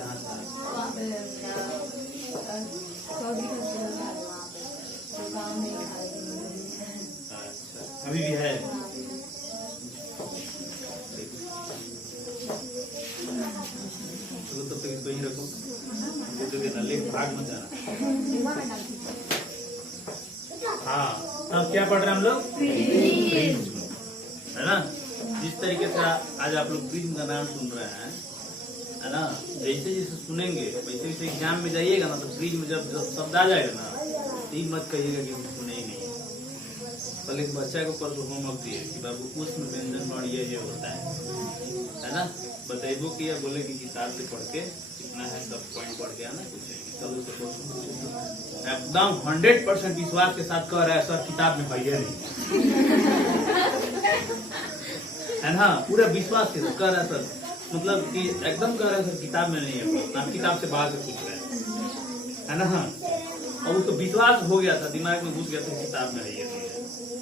वहाँ पे Saudi hospital था वहाँ पे, तो गाँव में ही खाई थी। अच्छा, अभी भी है? तो फिर वहीं रखो, तो ना ले भाग मत जाना। हाँ, अब क्या पढ़ रहे हैं हम लोग? प्रिज्म, है ना। जिस तरीके से आज आप लोग प्रिज्म का नाम सुन रहे हैं, है ना, जैसे जैसे सुनेंगे वैसे वैसे एग्जाम में जाइएगा ना, तो प्रिज्म जब शब्द आ जाएगा ना, तो ये मत कहिएगा कि हम सुने ही नहीं। कल एक बच्चा को कल होमवर्क दिए कि बाबू उसमें व्यंजन और ये होता है ना, बताइबो कि या बोले कि किताब से पढ़ के कितना है, सब पॉइंट पढ़ के आना कुछ एकदम 100% विश्वास के साथ कह रहा है सर किताब में भैया नहीं है ना, पूरा विश्वास के साथ कह रहा है सर, मतलब कि एकदम कह रहा है सर किताब में नहीं है, आप किताब से बाहर से पूछ रहे हैं, है ना। हाँ, और उसको विश्वास हो गया था, दिमाग में घुस गया था किताब में है ये नहीं है।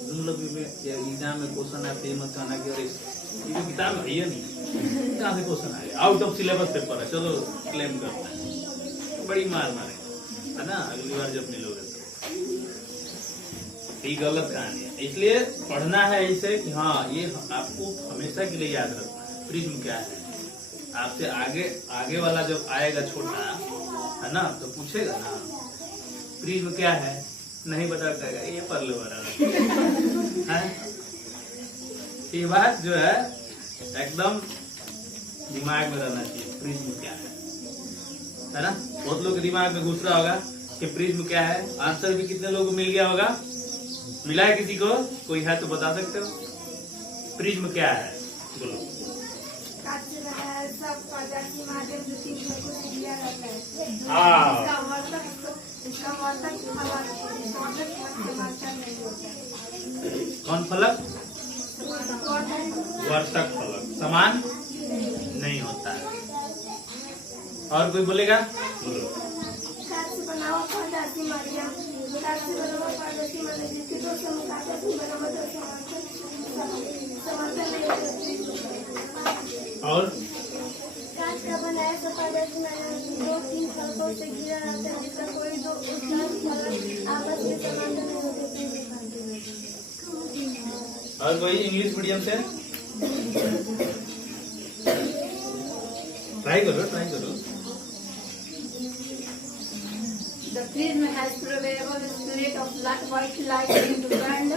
तुम लोग एग्जाम में क्वेश्चन आते हैं मत कहना कि अरे ये किताब में है नहीं, कहाँ से क्वेश्चन आए, आउट ऑफ सिलेबस पेपर है, चलो क्लेम करते हैं, बड़ी मार मारे, है ना। अगली बार जब मिलोगे तो ये गलत कहानी है, इसलिए पढ़ना है इसे कि हाँ ये आपको हमेशा के लिए याद रखना है। प्रिज्म क्या है, आपसे आगे वाला जब आएगा छोटा, है ना, तो पूछेगा ना प्रिज्म क्या है, नहीं बता पाएगा, ये पढ़ लो है। ये बात जो है एकदम दिमाग में रहना चाहिए, प्रिज्म क्या है ना। बहुत लोग के दिमाग में घुस रहा होगा कि प्रिज्म क्या है। आंसर भी कितने लोगों को मिल गया होगा, मिला है किसी को, कोई है तो बता सकते हो। प्रिज्म क्या है, बोलो। हाँ, कौन फलक? वर्षक फलक समान नहीं होता है। और कोई बोलेगा, बोलो। और कांच का बनाया सफादर्शी दो तीन फलकों से घिरा रहता है, जिसका कोई दो आपस में समानता नहीं होते। और कोई इंग्लिश मीडियम से ट्राई करो। The prism has prevailable split of white light into band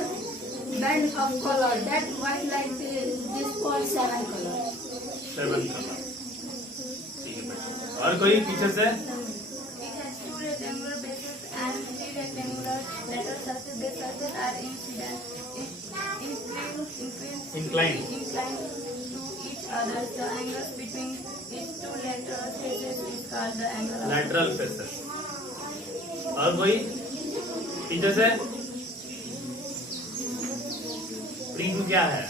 of color. That white light is called 7 color. 7 colour. ठीक है, और कोई पीछे से? It has two rectangular bases and three rectangular lateral surfaces. The surfaces are Inclined to each other. The angles between its two lateral faces is called the angle of lateral faces. और कोई पीछे से? Prism क्या है?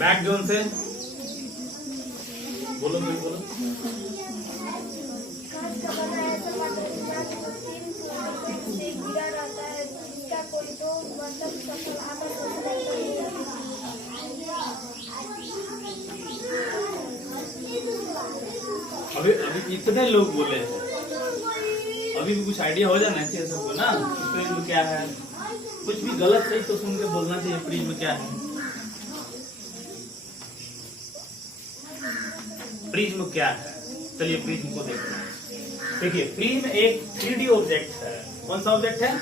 Back zone से बोलो, कोई बोलो। कांच का बनाया सफादर्शी दो तीन फलकों से घिरा रहता है, जिसका कोई दो मतलब सफल आपस में समानता नहीं होती। अभी इतने लोग बोले हैं, अभी भी कुछ आइडिया हो जाना चाहिए सबको ना, प्रिज्म क्या है। कुछ भी गलत सही तो सुन के बोलना चाहिए, प्रिज्म क्या है। प्रिज्म क्या है, चलिए प्रिज्म को देखते हैं। देखिए, प्रिज्म एक 3D ऑब्जेक्ट है। कौन सा ऑब्जेक्ट है?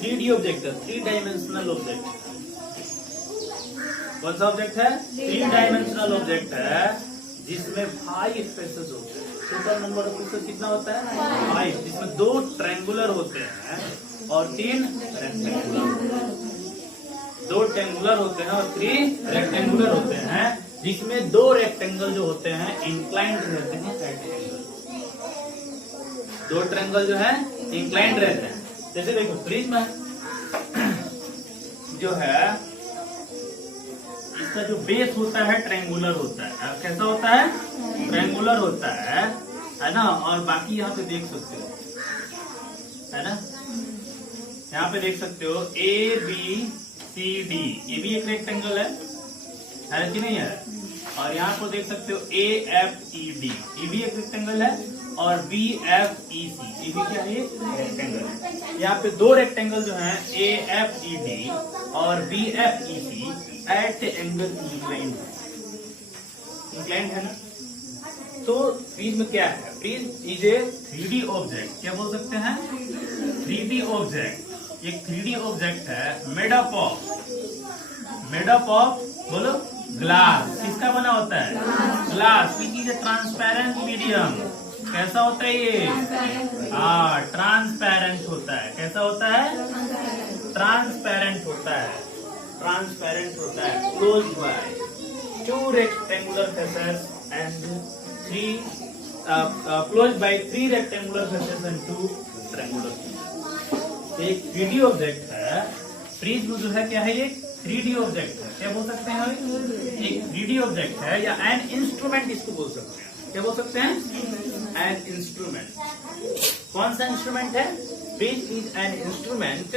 3D ऑब्जेक्ट है, 3 डायमेंशनल ऑब्जेक्ट। कौन सा ऑब्जेक्ट है? 3 डायमेंशनल ऑब्जेक्ट है, जिसमें 5 फेसेस होते हैं। टोटल नंबर ऑफ फेसेस कितना होता है? 5, जिसमें 2 ट्रायंगुलर होते हैं और 3 रेक्टेंगुलर। 2 ट्रायंगुलर होते हैं और 3 रेक्टेंगुलर होते हैं, जिसमें 2 रेक्टेंगल जो होते हैं इंक्लाइंड रहते हैं एट एंगल। 2 ट्रायंगल जो है इंक्लाइंड रहते हैं। जैसे देखो, प्रिज्म जो है इसका जो बेस होता है ट्रायंगुलर होता है। कैसा होता है? ट्रायंगुलर होता है ना। और बाकी यहाँ पे देख सकते हो, है ना, यहाँ पे देख सकते हो A B C D, ये भी एक रेक्टेंगल है है कि नहीं है? और यहाँ पर देख सकते हो AFED, ये भी एक रेक्टेंगल है, और BFEC, ये भी क्या है? रेक्टेंगल है। यहाँ पे दो रेक्टेंगल जो हैं AFED और BFEC एट एंगल इंक्लाइंड है ना। तो प्रिज्म क्या है? Prism is a 3D object. क्या बोल सकते हैं? 3D object. एक 3D ऑब्जेक्ट है मेड अप ऑफ बोलो ग्लास। किसका बना होता है? Glass. Which is a transparent medium. कैसा होता है ये? हाँ, ट्रांसपेरेंट होता है। कैसा होता है? ट्रांसपेरेंट होता है। ट्रांसपेरेंट होता है। Close by 2 rectangular faces and 3 close by 3 rectangular faces and 2 triangular. एक 3D ऑब्जेक्ट है। प्रिज्म जो है क्या है? ये 3D ऑब्जेक्ट है। क्या बोल सकते हैं? एक 3D ऑब्जेक्ट है, या एन इंस्ट्रूमेंट इसको बोल सकते हैं। क्या बोल सकते हैं? An instrument. कौन सा इंस्ट्रूमेंट है? प्रिज्म इज एन इंस्ट्रूमेंट,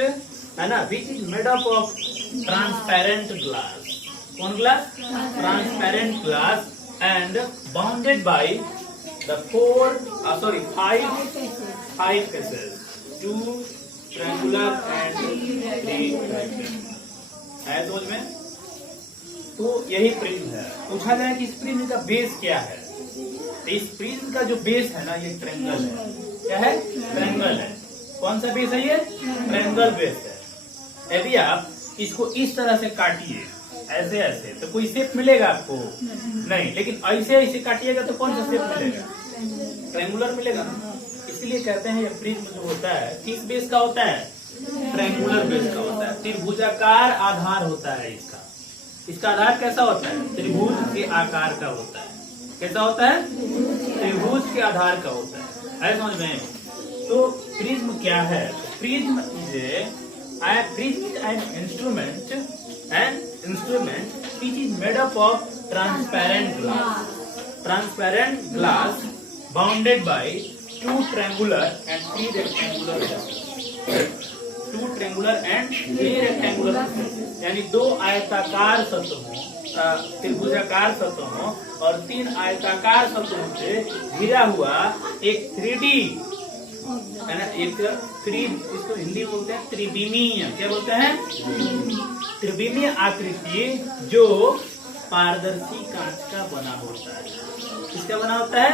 है ना, which is made up of transparent glass. कौन glass? Transparent glass and bounded by the 5 faces, 2 triangular and 3 rectangular. है समझ में? तो यही प्रिज्म है। पूछा जाए कि इस प्रिज्म का बेस क्या है? तो इस प्रिज्म का जो बेस है ना, ये ट्रायंगल है। क्या है? ट्रायंगल है। कौन सा बेस है ये? ट्रायंगल बेस है। यदि आप इसको इस तरह से काटिए, ऐसे ऐसे, तो कोई शेप मिलेगा आपको? नहीं। लेकिन ऐसे ऐसे काटिएगा तो कौन सा शेप मिलेगा? ट्रायंगुलर मिलेगा ना। इसलिए कहते हैं ये प्रिज्म जो होता है किस बेस का होता है? ट्रायंगुलर बेस का होता है। त्रिभुजाकार आधार होता है इसका। इसका आधार कैसा होता है? त्रिभुज के आकार का होता है। कैसा होता है? त्रिभुज के आधार का होता है। समझ में? तो प्रिज्म क्या है? Prism is an instrument which is made up of transparent glass bounded by 2 triangular and 3 rectangular faces. 2 triangular and 3 rectangular faces, यानी 2 आयताकार सतहों, त्रिभुजाकार सतहों और 3 आयताकार सतहों से घिरा हुआ एक 3D, है ना, एक इसको हिंदी बोलते हैं त्रिविमीय। क्या बोलते हैं? त्रिविमीय आकृति जो पारदर्शी कांच का बना होता है। किसका बना होता है?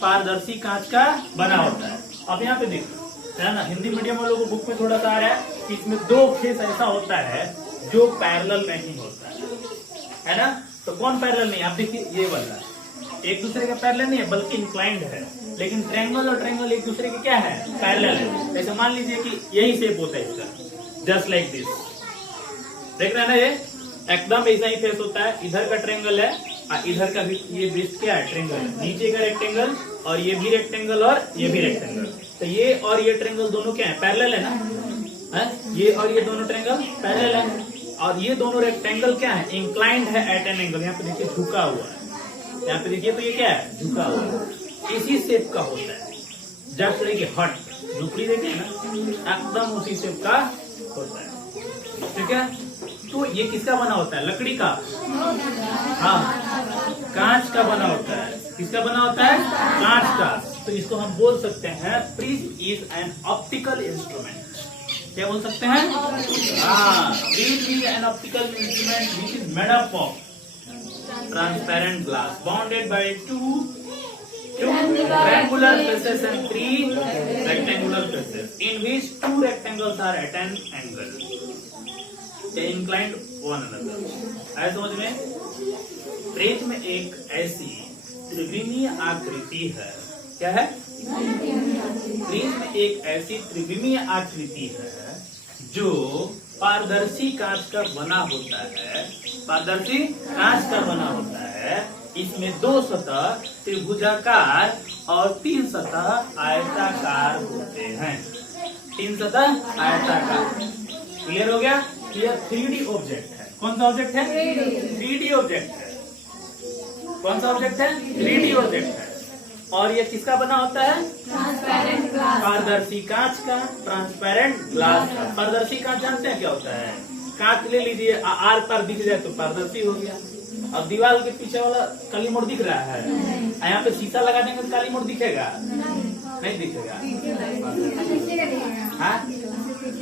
पारदर्शी कांच का बना होता है। अब यहाँ पे देखो, है ना, हिंदी मीडियम वालों को बुक में थोड़ा सा आ रहा है कि इसमें 2 फेस ऐसा होता है जो पैरेलल नहीं होता है ना। तो कौन पैरेलल नहीं? आप देखिए, ये वाला एक दूसरे का पैरेलल नहीं है बल्कि इंक्लाइंड है। लेकिन ट्रायंगल और ट्रायंगल एक दूसरे के क्या है? पैरेलल है। ऐसे मान लीजिए कि यही शेप होता है इसका, जस्ट लाइक दिस। देख रहे हैं ना, ये एकदम ऐसा ही फेस होता है। इधर का ट्रायंगल है और इधर का भी, ये बेस क्या है? ट्रायंगल। नीचे का रेक्टेंगल और ये भी रेक्टेंगल और ये भी रेक्टेंगल। तो ये और ये ट्रायंगल दोनों क्या है? पैरेलल है ना। ये और ये दोनों ट्रायंगल पैरेलल है। और ये दोनों रेक्टेंगल क्या है? इंक्लाइंड है एट एन एंगल। यहाँ पे देखिए झुका हुआ है। यहाँ पे देखिए तो ये क्या है? झुका हुआ है। इसी शेप का होता है। जस्ट लाइक हट, झुपड़ी देखिए ना, एकदम उसी शेप का होता है। ठीक है? तो ये किसका बना होता है? लकड़ी का। हाँ, कांच का बना होता है। किसका बना होता है? कांच का। तो इसको हम बोल सकते हैं prism is an optical instrument. क्या बोल सकते हैं? हाँ, prism is an optical instrument which is made up of transparent glass bounded by 2 triangular faces and 3 rectangular faces in which 2 rectangles are at an angle, they inclined one another. ऐसे समझ में? Prism एक ऐसी त्रिविमीय आकृति है। क्या है? Prism एक ऐसी त्रिविमीय आकृति है जो पारदर्शी कांच का बना होता है। पारदर्शी कांच का बना होता है। इसमें 2 सतह त्रिभुजाकार और 3 सतह आयताकार होते हैं। 3 सतह आयताकार। क्लियर हो गया? यह 3D ऑब्जेक्ट है। कौन सा ऑब्जेक्ट है? 3D ऑब्जेक्ट है। कौन सा ऑब्जेक्ट है? 3D ऑब्जेक्ट है। और ये किसका बना होता है? Transparent glass. पारदर्शी कांच का, ट्रांसपेरेंट ग्लास का। पारदर्शी कांच जानते हैं क्या होता है? कांच ले लीजिए, आर पार दिख जाए तो पारदर्शी हो गया। अब दीवार के पीछे वाला काली मोड़ दिख रहा है, यहाँ पे शीशा लगा देंगे तो काली मोड़ दिखेगा? नहीं दिखेगा। हाँ?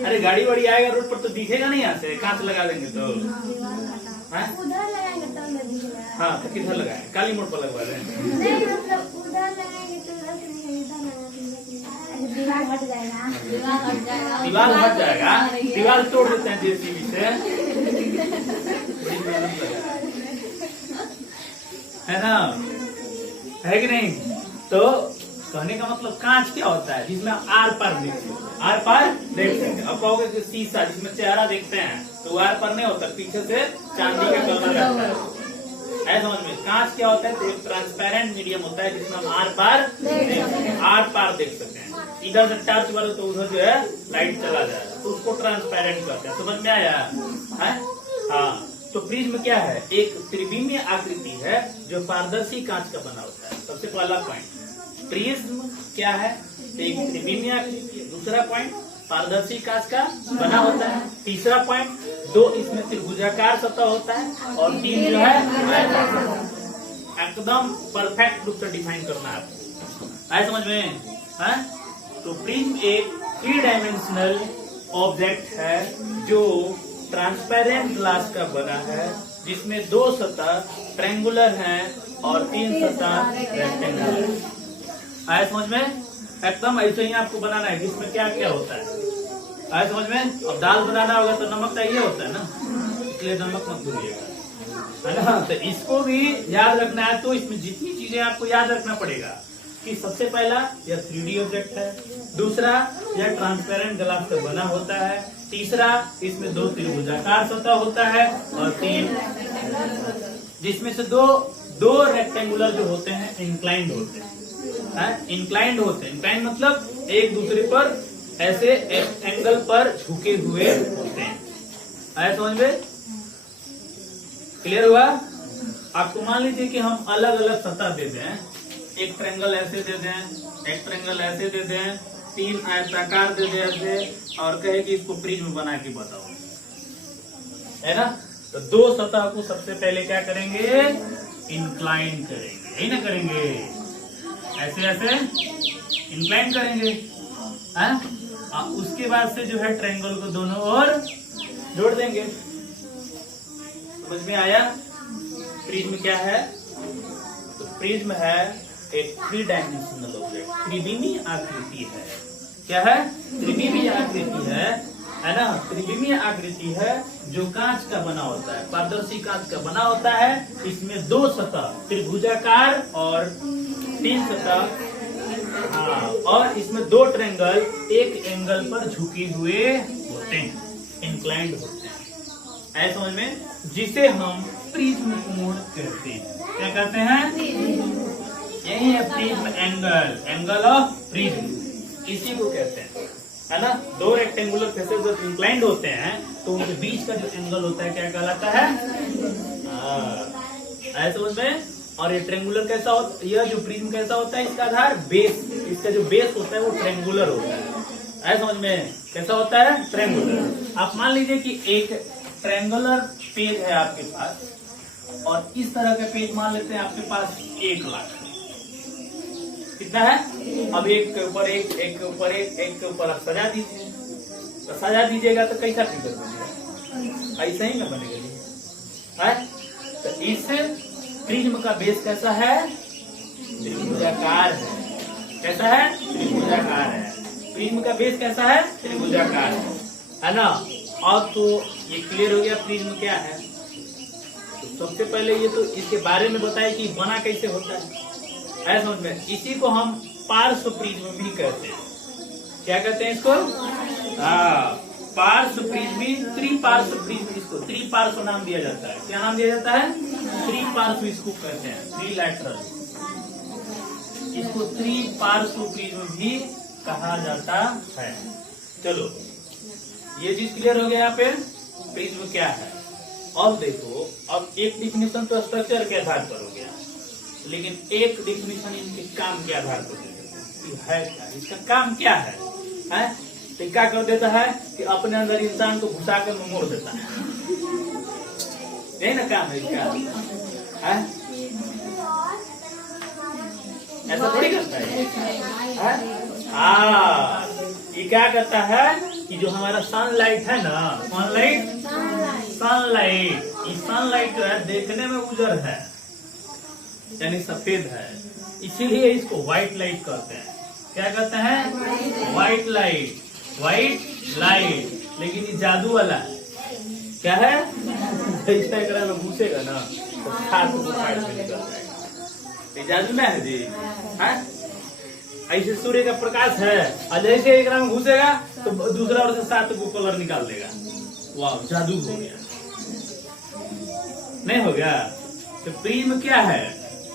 अरे गाड़ी वाड़ी आएगा रोड पर तो दिखेगा नहीं, यहाँ से कांच लगा देंगे तो। हाँ? उधर लगाएंगे तब न दिखेगा। हाँ तो किधर लगाए? काली मोड़ पर लगवा रहे हैं। नहीं मतलब उधर लगाएंगे तो इधर लगाएंगे, दीवार हट जाएगा। दीवार हट जाएगा, दीवार तोड़ देते हैं जेसीबी से, है ना? है कि नहीं? तो कहने का मतलब कांच क्या होता है? जिसमें आर पार देख सकते हैं। अब कहोगे कि शीशा जिसमें चेहरा देखते हैं तो आर पार नहीं होता, पीछे से चांदी का कलर रहता है। ऐसा समझ में? कांच क्या होता है? तो एक ट्रांसपेरेंट मीडियम होता है जिसमें हम आर पार देख सकते हैं। इधर से टॉर्च वाले तो उधर जो है लाइट चला जाएगा, तो उसको ट्रांसपेरेंट करते हैं। समझ में आया? हाँ। तो प्रिज्म क्या है? एक त्रिविमीय आकृति है जो पारदर्शी कांच का बना होता है। सबसे पहला पॉइंट, प्रिज्म क्या है? एक त्रिविमीय आकृति है। दूसरा पॉइंट, पारदर्शी कांच का बना होता है। तीसरा पॉइंट, 2 इसमें त्रिभुजाकार सतह होता है और 3 जो है एकदम परफेक्ट रूप से डिफाइन करना है आपको। आए समझ में? है? तो प्रिज्म एक 3 डायमेंशनल ऑब्जेक्ट है जो ट्रांसपेरेंट ग्लास का बना है, जिसमें 2 सतह ट्रायंगुलर हैं और 3 सतह रेक्टेंगुलर। आया समझ में? एकदम ऐसे ही आपको बनाना है जिसमें क्या क्या होता है। आया समझ में? अब दाल बनाना होगा तो नमक चाहिए होता है ना, इसलिए नमक मत भूलिएगा, है ना? तो इसको भी याद रखना है। तो इसमें जितनी चीजें आपको याद रखना पड़ेगा कि सबसे पहला यह 3D ऑब्जेक्ट है, दूसरा यह ट्रांसपेरेंट ग्लास का बना होता है, तीसरा इसमें 2 त्रिभुजाकार सतह होता है और 3 जिसमें से दो रेक्टेंगुलर जो होते हैं इंक्लाइंड होते हैं। इंक्लाइंड होते हैं, इंक्लाइंड मतलब एक दूसरे पर ऐसे एंगल पर झुके हुए होते हैं। आया समझ में? क्लियर हुआ? आपको मान लीजिए कि हम अलग अलग सतह दे दें, एक ट्रायंगल ऐसे दे दें, एक ट्रायंगल ऐसे दे दें, 3 आयताकार दे दें ऐसे, और कहे कि इसको प्रिज्म बना के बताओ, है ना? तो 2 सतह को सबसे पहले क्या करेंगे? इंक्लाइन करेंगे, यही ना करेंगे? ऐसे ऐसे इंक्लाइन करेंगे, है? उसके बाद से जो है ट्रायंगल को दोनों ओर जोड़ देंगे। समझ में आया? प्रिज्म क्या है? तो प्रिज्म है एक 3 डायमेंशनल ऑब्जेक्ट, त्रिविमीय आकृति है। क्या है? त्रिविमीय आकृति है ना? त्रिविमीय आकृति है जो कांच का बना होता है, पारदर्शी कांच का बना होता है। इसमें 2 सतह त्रिभुजाकार और 3 सतह, हाँ, और इसमें 2 ट्रायंगल एक एंगल पर झुके हुए होते हैं, इंक्लाइंड होते हैं। ऐसा समझ में? जिसे हम प्रिज्म कोण कहते हैं। क्या कहते हैं? यही है prism angle, angle of prism, इसी को कहते हैं, है ना? 2 रेक्टेंगुलर फेसेस जब इंक्लाइंड होते हैं तो उनके बीच का जो एंगल होता है क्या कहलाता है? ऐसा समझ में? और ये ट्रायंगुलर कैसा होता है? यह जो प्रिज्म कैसा होता है? इसका आधार बेस, इसका जो बेस होता है वो ट्रायंगुलर होता है। ऐसा समझ में? कैसा होता है? ट्रायंगुलर। आप मान लीजिए कि एक ट्रायंगुलर पेज है आपके पास, और इस तरह का पेज मान लेते हैं आपके पास 1 लाख। कितना है? अब एक के ऊपर एक, एक के ऊपर एक, एक के ऊपर आप सजा दीजिए। तो सजा दीजिएगा तो कैसा फिगर बनेगा? ऐसा ही ना बनेगा, है? तो इस प्रिज्म का बेस कैसा है? त्रिभुजाकार है। कैसा है? त्रिभुजाकार है। प्रिज्म का बेस कैसा है? त्रिभुजाकार है ना? अब तो ये क्लियर हो गया प्रिज्म क्या है। तो सबसे पहले ये तो इसके बारे में बताए कि बना कैसे होता है। ऐसा समझ में? इसी को हम पार्श्व प्रिज्म भी कहते हैं। क्या कहते हैं इसको? पार्श्व प्रिज्म, त्रिपार्श्व प्रिज्म, इसको त्रिपार्श्व नाम दिया जाता है। क्या नाम दिया जाता है? त्रिपार्श्व इसको कहते हैं, त्रिलैटरल। इसको त्रिपार्श्व प्रिज्म भी कहा जाता है। चलो, ये चीज क्लियर हो गया यहाँ पे प्रिज्म क्या है। अब देखो, अब एक डिफिनेशन तो स्ट्रक्चर के आधार पर हो गया, लेकिन एक डिफिनेशन इनके काम के आधार पर है। क्या इसका काम क्या है? तो क्या कर देता है कि अपने अंदर इंसान को घुसा कर मोड़ देता है। यही ना काम है इसका। है? ऐसा थोड़ी करता है? ये क्या करता है कि जो हमारा सनलाइट है ना, सनलाइट ये सनलाइट जो है देखने में उजर है यानी सफेद है, इसीलिए इसको व्हाइट लाइट कहते हैं। क्या कहते हैं? White light. लेकिन ये जादू वाला है। क्या है? जैसा एकरा में घुसेगा ना तो 7 को फाइट में निकल जाएगा। ये जादू ना है जी? है? ऐसे सूर्य का प्रकाश है और जैसे एकरा में घुसेगा तो दूसरा ओर से 7 को कलर निकाल देगा। वाह, जादू हो गया। नहीं हो गया? तो प्रिज्म क्या है?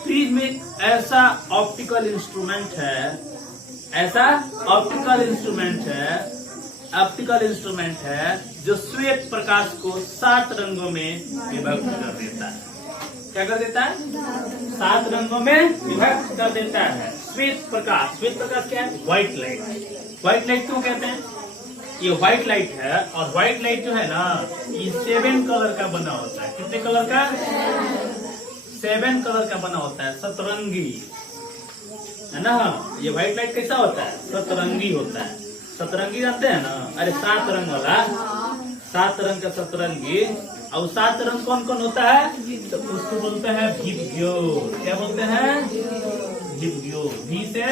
प्रिज्म एक ऐसा ऑप्टिकल इंस्ट्रूमेंट है जो श्वेत प्रकाश को 7 रंगों में विभक्त कर देता है। क्या कर देता है? 7 रंगों में विभक्त कर देता है। श्वेत प्रकाश क्या है? व्हाइट लाइट क्यों कहते हैं? ये व्हाइट लाइट है और व्हाइट लाइट जो है ना ये 7 कलर का बना होता है। कितने कलर का? 7 कलर का बना होता है, सतरंगी है ना। ये व्हाइट लाइट कैसा होता है? सतरंगी होता है। सतरंगी जानते हैं ना? अरे 7 रंग वाला, 7 रंग का सतरंगी। और 7 रंग कौन कौन होता है? तो उसको बोलते हैं विबग्योर। क्या बोलते हैं? विबग्योर। वी से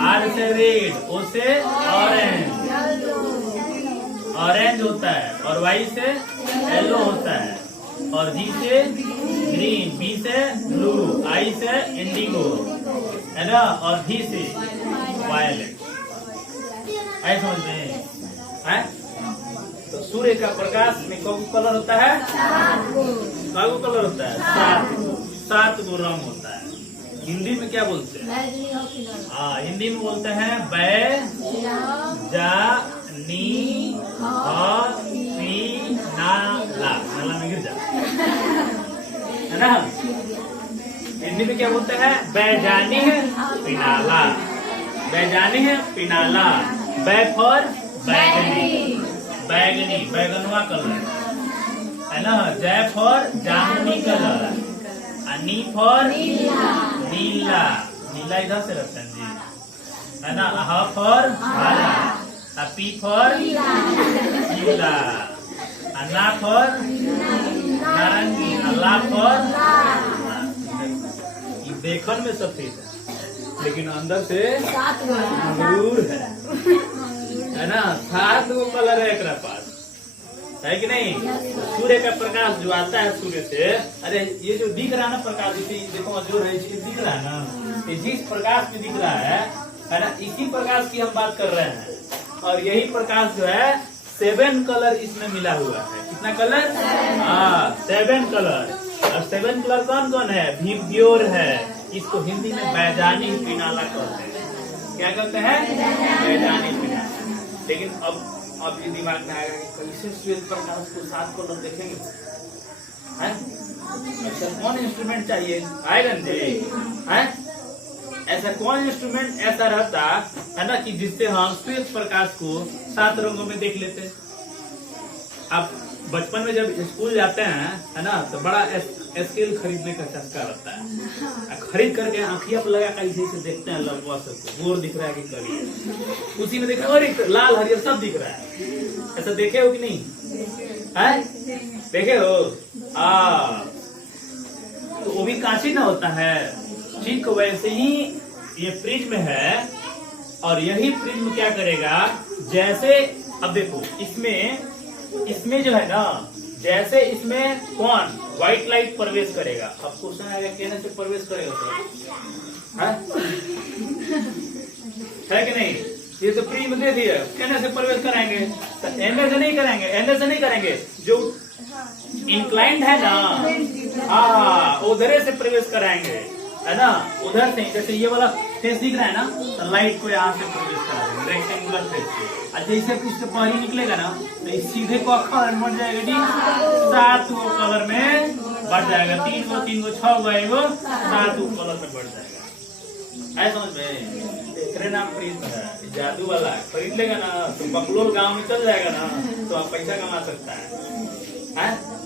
आर से रेड, ओ से ऑरेंज होता है, और वाई से येलो होता है, और जी से ग्रीन, बी से ब्लू, आई से इंडिगो है ना, और भी से वायलेट। ऐसा समझ में है? तो सूर्य का प्रकाश में कौन कलर होता है? 7 कलर होता है। 7 गो रंग होता है। हिंदी में क्या बोलते हैं? हिंदी में बोलते हैं बै जा नी पी ना ला। नाला में गिर जा, है ना। हिंदी में क्या बोलते हैं? बैजानी है पिनाला, बैजानी है पिनाला। बै फॉर बैगनी, बैगनवा कलर है ना। जय फॉर जामुनी कलर, नी फॉर नीला, नीला इधर से रखते हैं जी, है ना। ह फॉर हरा, पी फॉर नीला, ना फॉर नारंगी, ला फॉर। देखन में सफेद है लेकिन अंदर से अंगूर है ना। 7 गो कलर है एक पास, है कि नहीं। सूर्य का प्रकाश जो आता है सूर्य से, अरे ये जो दिख रहा है ना प्रकाश, इसे देखो जो है दिख रहा है ना, ये जिस प्रकाश में दिख रहा है ना, इसी प्रकाश की हम बात कर रहे हैं। और यही प्रकाश जो है 7 कलर इसमें मिला हुआ है। कितना कलर? 7 कलर। और 7 कलर कौन कौन है? विबग्योर है। इसको हिंदी में बैजानी पिनाला कहते हैं। क्या कहते हैं? बैजानी पिनाला। लेकिन अब ये दिमाग में आएगा कि कैसे श्वेत प्रकाश को 7 कलर देखेंगे? हैं? ऐसा कौन इंस्ट्रूमेंट चाहिए? आयरन जी है। ऐसा कौन इंस्ट्रूमेंट ऐसा रहता है ना कि जिससे हम श्वेत प्रकाश को 7 रंगों में देख लेते। आप बचपन में जब स्कूल जाते हैं है ना, तो बड़ा स्केल खरीदने का चस्का रहता है। खरीद करके आंखिया पर लगा कर इसे देखते हैं, लंबा सबको गोर दिख रहा है कि करी, उसी में देख रहे और लाल हरियर सब दिख रहा है। ऐसा देखे हो कि नहीं? है? देखे हो? तो वो भी कांची ना होता है। ठीक वैसे ही ये प्रिज्म है, और यही प्रिज्म क्या करेगा? जैसे अब देखो इसमें जो है ना, जैसे इसमें कौन व्हाइट लाइट प्रवेश करेगा। अब क्वेश्चन आएगा कहने से प्रवेश करेगा तो है कि नहीं? ये तो प्रिज्म दे दिया, कहने से प्रवेश कराएंगे, तो एमए से नहीं करेंगे, एनए से नहीं करेंगे। जो इंक्लाइंड है ना, उधर से प्रवेश कराएंगे, है ना। उधर से जैसे ये वाला फेस दिख रहा है ना, तो लाइट को यहाँ से प्रवेश कराएंगे रेक्टेंगुलर फेस से। और जैसे इससे पहले निकलेगा ना, तो सीधे को अखर बढ़ जाएगा जी, 7 गो कलर में बढ़ जाएगा। 3 गो 6 गो 7 गो कलर में बढ़ जाएगा। ऐसा समझ में? दूसरे नाम प्रिज्म है, जादू वाला है। खरीद लेगा ना तो बकलोल गांव में चल जाएगा ना, तो आप पैसा कमा सकता है।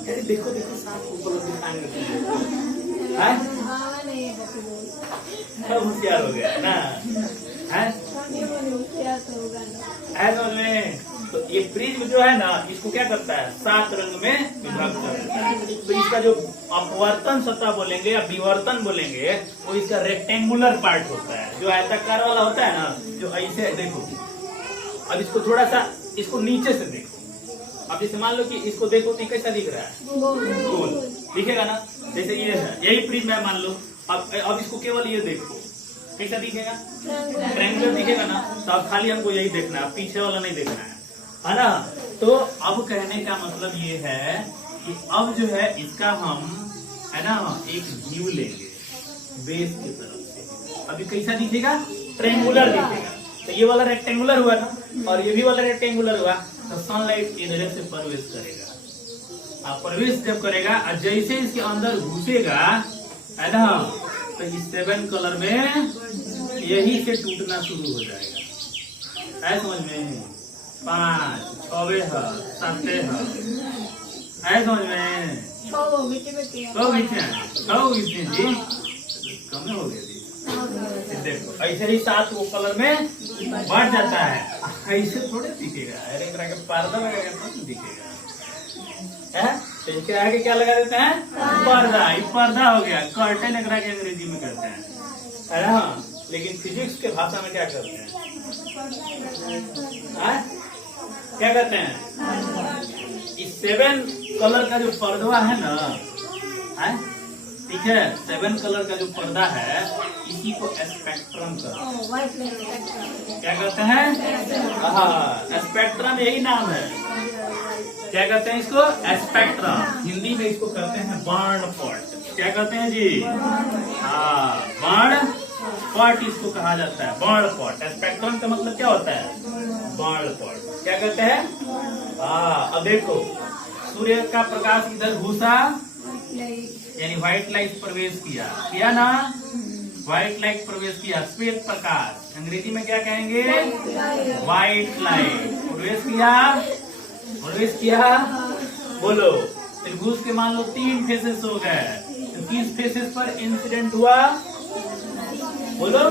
अरे देखो देखो सांप को बकलोल दिखाएंगे सब होशियार हो गया ना है समझ में। तो ये प्रिज्म जो है ना, इसको क्या करता है, 7 रंग में विभाजित कर देता है। तो इसका जो अपवर्तन सतह बोलेंगे या विवर्तन बोलेंगे, वो इसका रेक्टेंगुलर पार्ट होता है, जो आयताकार वाला होता है ना, जो ऐसे देखो। अब इसको थोड़ा सा इसको नीचे से देखो। अब जैसे मान लो कि इसको देखो तो कैसा दिख रहा है, गोल दिखेगा ना। जैसे ये है, यही प्रिज्म है मान लो। अब इसको केवल ये देखो, कैसा दिखेगा, ट्रायंगुलर दिखेगा ना। तो अब खाली हमको यही देखना है, पीछे वाला नहीं देखना है ना। तो अब कहने का मतलब ये है कि अब जो है इसका हम है ना एक व्यू लेंगे बेस की तरफ से। अभी कैसा दिखेगा, ट्रायंगुलर दिखेगा। तो ये वाला रेक्टेंगुलर हुआ ना, और ये भी वाला रेक्टेंगुलर हुआ। तो सनलाइट इधर से प्रवेश करेगा। अब प्रवेश जब करेगा और जैसे इसके अंदर घुसेगा है ना, तो इस 7 कलर में यही से टूटना शुरू हो जाएगा। है समझ में, 5 6 है 7 है समझ में। तो जी कम हो गया जी। देखो ऐसे ही 7 कलर में बढ़ जाता है। ऐसे थोड़े दिखेगा, अरे पर्दा लगाएगा तो दिखेगा। तो इसके आगे क्या लगा देते हैं, पर्दा। ये पर्दा हो गया, कर्टेन एकरा के अंग्रेजी में कहते हैं, है ना। लेकिन फिजिक्स के भाषा में क्या करते हैं, क्या कहते हैं, इस 7 कलर का जो पर्दा है ना, ठीक है, 7 कलर का जो पर्दा है, इसी को स्पेक्ट्रम का क्या कहते हैं। हाँ, स्पेक्ट्रम यही नाम है। क्या कहते हैं इसको, स्पेक्ट्रम। हिंदी में इसको कहते हैं वर्णपट। क्या कहते हैं जी, हाँ वर्णपट इसको कहा जाता है, वर्णपट। स्पेक्ट्रम का मतलब क्या होता है, वर्णपट। क्या कहते हैं, हाँ। अब देखो सूर्य का प्रकाश इधर घुसा, यानी व्हाइट लाइट प्रवेश किया ना, व्हाइट लाइट प्रवेश किया, श्वेत प्रकाश। अंग्रेजी में क्या कहेंगे, व्हाइट लाइट प्रवेश किया। बोलो, फिर घुस के मान लो 3 फेसेस हो गए। तो किस फेसेस पर इंसिडेंट हुआ, बोलो,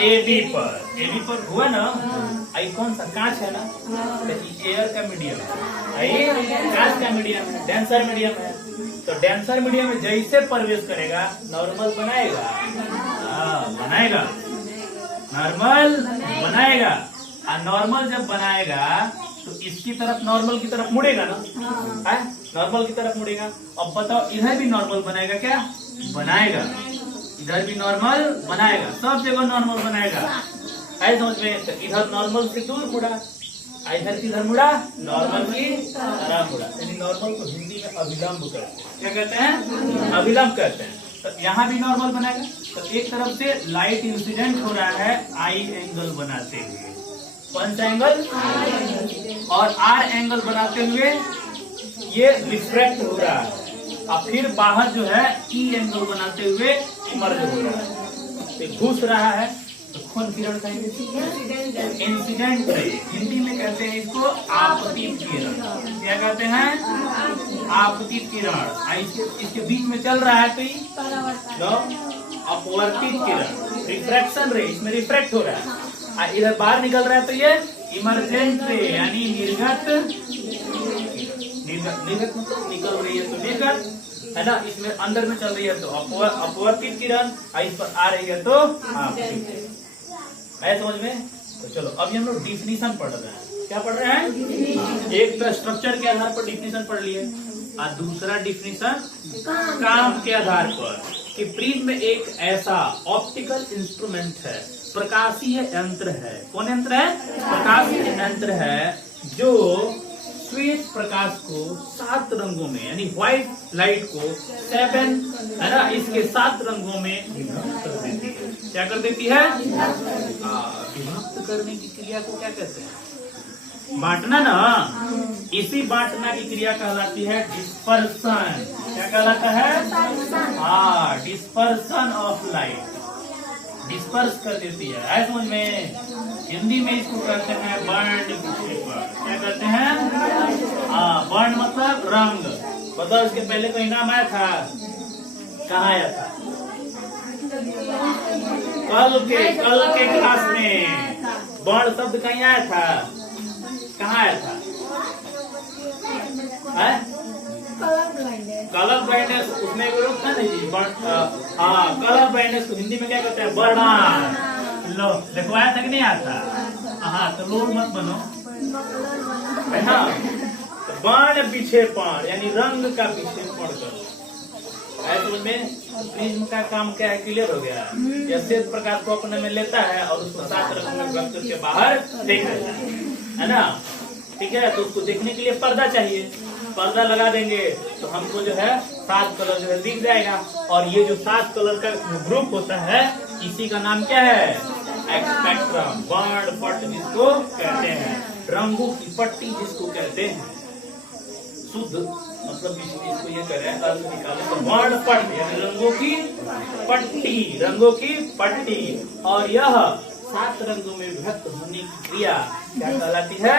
AB पर हुआ ना। आई कौन सा, कांच है ना, एयर का मीडियम है, कांच का मीडियम है, डेंसर मीडियम है। तो डेंसर मीडियम में जैसे प्रवेश करेगा नॉर्मल बनाएगा, नॉर्मल बनाएगा। और नॉर्मल जब बनाएगा तो इसकी तरफ, नॉर्मल की तरफ मुड़ेगा ना, नॉर्मल की तरफ मुड़ेगा। अब बताओ इधर भी नॉर्मल बनाएगा, क्या बनाएगा, इधर भी नॉर्मल बनाएगा, सब जगह नॉर्मल बनाएगा। ऐसे समझ में। तो इधर नॉर्मल से दूर मुड़ा, इधर किधर मुड़ा, नॉर्मल की तरफ मुड़ा। यानी नॉर्मल को हिंदी में अभिलंब कहते हैं। क्या कहते हैं, अभिलंब कहते हैं। तो यहाँ भी नॉर्मल बनाएगा। तो एक तरफ से लाइट इंसिडेंट हो रहा है आई एंगल बनाते हुए, कौन सा एंगल, और R एंगल बनाते हुए ये रिफ्रैक्ट हो रहा है। और फिर बाहर जो है E एंगल बनाते हुए इमर्ज हो रहा है, घुस रहा है। तो कौन किरण कहेंगे, इंसिडेंट रे। हिंदी में कहते हैं इसको आपतित किरण। क्या कहते हैं, आपतित किरण। इसके बीच में चल रहा है तो अपवर्तित किरण, रिफ्रैक्शन रे, इसमें रिफ्रैक्ट हो रहा है। इधर बाहर निकल रहा है तो ये इमरजेंट रे, यानी निर्गत मतलब निकल रही है तो निर्गत, है ना। इसमें अंदर में चल रही है तो अपवर्तित किरण, इस पर आ रही है तो है समझ में। तो चलो अभी हम लोग डिफिनीशन पढ़ रहे हैं। क्या पढ़ रहे हैं, एक तो स्ट्रक्चर के आधार पर डिफिनीशन पढ़ लिए, और दूसरा डिफिनीशन काम के आधार पर कि प्रिज्म एक ऐसा ऑप्टिकल इंस्ट्रूमेंट है, प्रकाशीय यंत्र है। कौन यंत्र है, प्रकाशीय यंत्र है, जो श्वेत प्रकाश को 7 रंगों में, यानी व्हाइट लाइट को 7 है ना, इसके 7 रंगों में विभक्त कर देती है। क्या कर देती है, विभक्त करने की क्रिया को क्या कहते हैं, बांटना ना। इसी बांटना की क्रिया कहलाती है डिस्पर्सन। क्या कहलाता है, डिस्पर्सन ऑफ लाइट। डिस्पर्स कर देती है समझ में। हिंदी में इसको कहते हैं बर्न विक्षेपण। क्या कहते हैं? बर्न मतलब रंग। बताओ इसके पहले कोई नाम आया था? कहाँ आया था? कल के क्लास में बर्न शब्द कहीं आया था? कहाँ आया था? कलर ब्राइटनेस, उसमें भी लोग था नहीं। कलर ब्राइटनेस को हिंदी में क्या कहते हैं? वर्णन। लो देखो आया था कि नहीं आया था? हाँ तो लोग मत बनो है ना। तो बर्न विक्षेपण यानी रंग का विक्षेपण करो। समझ में? प्रिज्म का काम क्या है? क्लियर हो गया। यह श्वेत प्रकाश को अपने में लेता है और उसको 7 रंग में व्यक्त करके बाहर फेंक देता है ना। ठीक है, तो उसको देखने के लिए पर्दा चाहिए। पर्दा लगा देंगे तो हमको जो है 7 कलर जो है दिख जाएगा। और ये जो 7 कलर का ग्रुप होता है इसी का नाम क्या है? स्पेक्ट्रम। बर्न पट्ट जिसको कहते हैं, रंगों की पट्टी जिसको कहते हैं। शुद्ध मतलब इसको ये करें अर्थ निकाले तो वर्ण पट्ट यानी रंगों की पट्टी, रंगों की पट्टी। और यह 7 रंगों में विभक्त होने की क्रिया क्या कहलाती है?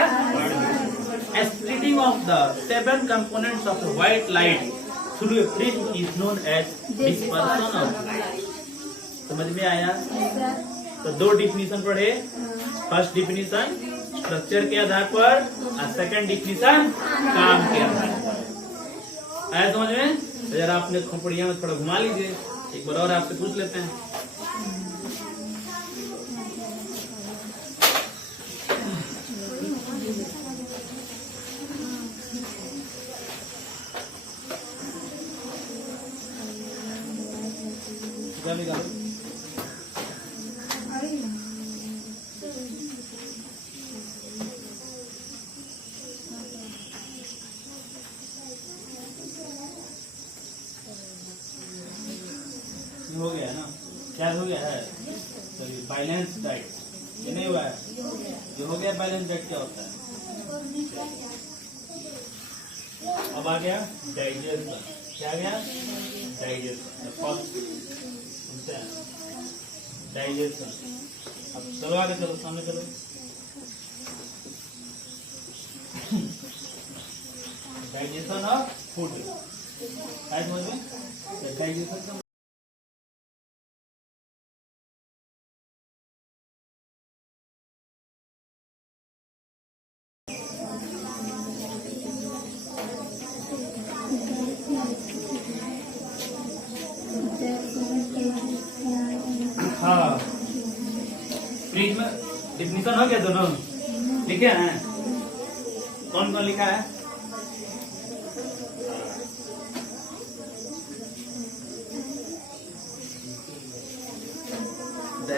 Splitting of the 7 components of a white light through a prism is known as dispersion of light। समझ में आया? तो 2 डिफिनीशन पढ़े। फर्स्ट डिफिनीशन स्ट्रक्चर के आधार पर और सेकंड डिफिनीशन काम के आधार पर। आया समझ में? तो जरा आपने खोपड़िया में थोड़ा घुमा लीजिए। एक बार और आपसे पूछ लेते हैं। हो गया ना? क्या हो गया है? Sorry, balance diet. ये नहीं हुआ है? जो हो गया बैलेंस डाइट क्या होता है? अब आ गया डाइजेशन। क्या आ गया? डाइजेशन। डाइजेशन। अब चलो आगे चलो, सामने चलो। Digestion of food. समझ में? डाइजेशन का प्रिज्म डिफिनीशन हो गया दोनों? लिखे हैं? कौन कौन लिखा है? The